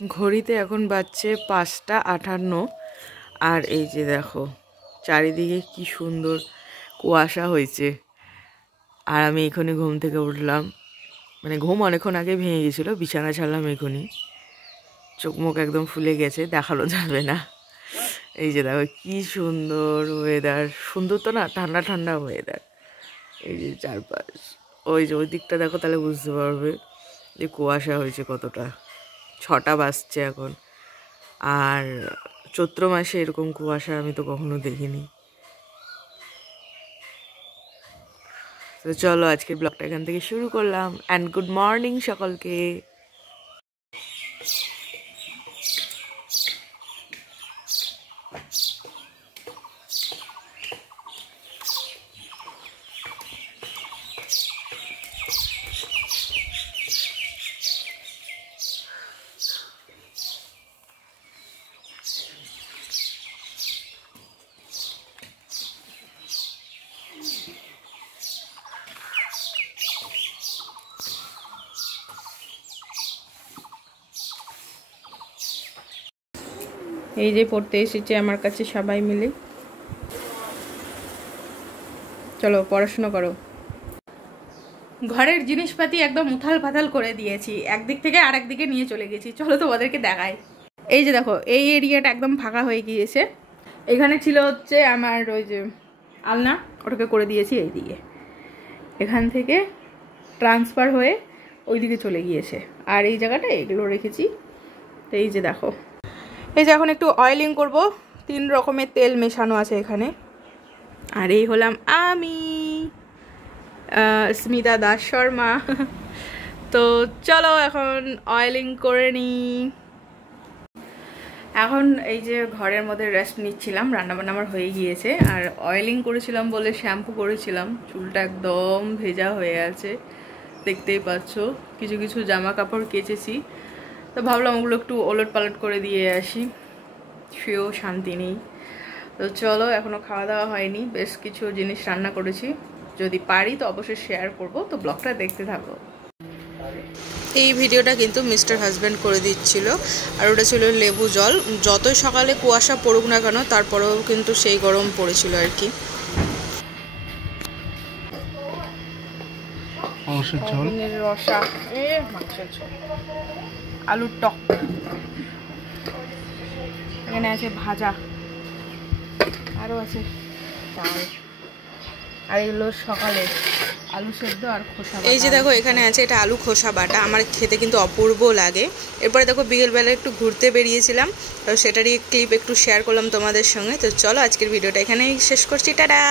ঘড়িতে এখন বাজছে 5:58। আর এই যে দেখো চারিদিকে কি সুন্দর কুয়াশা হয়েছে। আর আমি এখনই ঘুম থেকে উঠলাম, মানে ঘুম অনেকক্ষণ আগে ভেঙে গেছিলো, বিছানা ছাড়লাম এখনই। চোখ মুখ একদম ফুলে গেছে, দেখানো যাবে না। এই যে দেখো কি সুন্দর ওয়েদার, সুন্দর তো না, ঠান্ডা ঠান্ডা ওয়েদার। এই যে চারপাশ, ওই যে ওই দিকটা দেখো, তাহলে বুঝতে পারবে যে কুয়াশা হয়েছে কতটা। 6টা বাজছে এখন। আর চৈত্র মাসে এরকম কুয়াশা আমি তো কখনো দেখিনি। তো চলো আজকের ব্লগটা এখান থেকে শুরু করলাম। অ্যান্ড গুড মর্নিং সকলকে। এই যে পড়তে এসেছে আমার কাছে সবাই মিলে। চলো পড়াশোনা করো। ঘরের জিনিসপাতি একদম উথাল পাথাল করে দিয়েছি, একদিক থেকে আরেক দিকে নিয়ে চলে গেছি। চলো তোমাদেরকে দেখাই। এই যে দেখো, এই এরিয়াটা একদম ফাঁকা হয়ে গিয়েছে। এখানে ছিল হচ্ছে আমার ওই যে আলনা, ওটাকে করে দিয়েছি এই দিকে। এখান থেকে ট্রান্সফার হয়ে ওই দিকে চলে গিয়েছে। আর এই জায়গাটা এগুলো রেখেছি। তো এই যে দেখো, এই যে এখন একটু অয়েলিং করব। 3 রকমের তেল মেশানো আছে এখানে। আর এই হলাম আমি, স্মিতা দাস শর্মা। তো চলো এখন অয়েলিং করে নিই। এখন এই যে ঘরের মধ্যে রেস্ট নিচ্ছিলাম, রান্নাবান্না আমার হয়ে গিয়েছে। আর অয়েলিং করেছিলাম বলে শ্যাম্পু করেছিলাম, চুলটা একদম ভেজা হয়ে আছে, দেখতেই পাচ্ছ। কিছু কিছু জামা কাপড় কেচেছি, তো ভাবলাম ওগুলো একটু ওলট পালট করে দিয়ে আসি, শুয়েও শান্তি নেই। তো চলো, এখনও খাওয়া দাওয়া হয়নি, বেশ কিছু জিনিস রান্না করেছি, যদি পারি তো অবশ্যই শেয়ার করব। তো ব্লগটা দেখতে থাকো। এই ভিডিওটা কিন্তু মিস্টার হাজব্যান্ড করে দিচ্ছিল, আর ওটা ছিল লেবু জল। যতই সকালে কুয়াশা পড়ুক না কেন, তারপরেও কিন্তু সেই গরম পড়েছিল আর কি। রসা, মাংসের ঝোল, আলুর টক, এখানে আছে ভাজা, আরও আছে ডাল, আর এগুলো সকালে আলু সেদ্ধ আর খোসা। এই যে দেখো এখানে আছে, এটা আলু খোসা বাটা, আমার খেতে কিন্তু অপূর্ব লাগে। এরপরে দেখো বিকেলবেলা একটু ঘুরতে বেরিয়েছিলাম, তো সেটারই ক্লিপ একটু শেয়ার করলাম তোমাদের সঙ্গে। তো চলো আজকের ভিডিওটা এখানেই শেষ করছি, টাটা।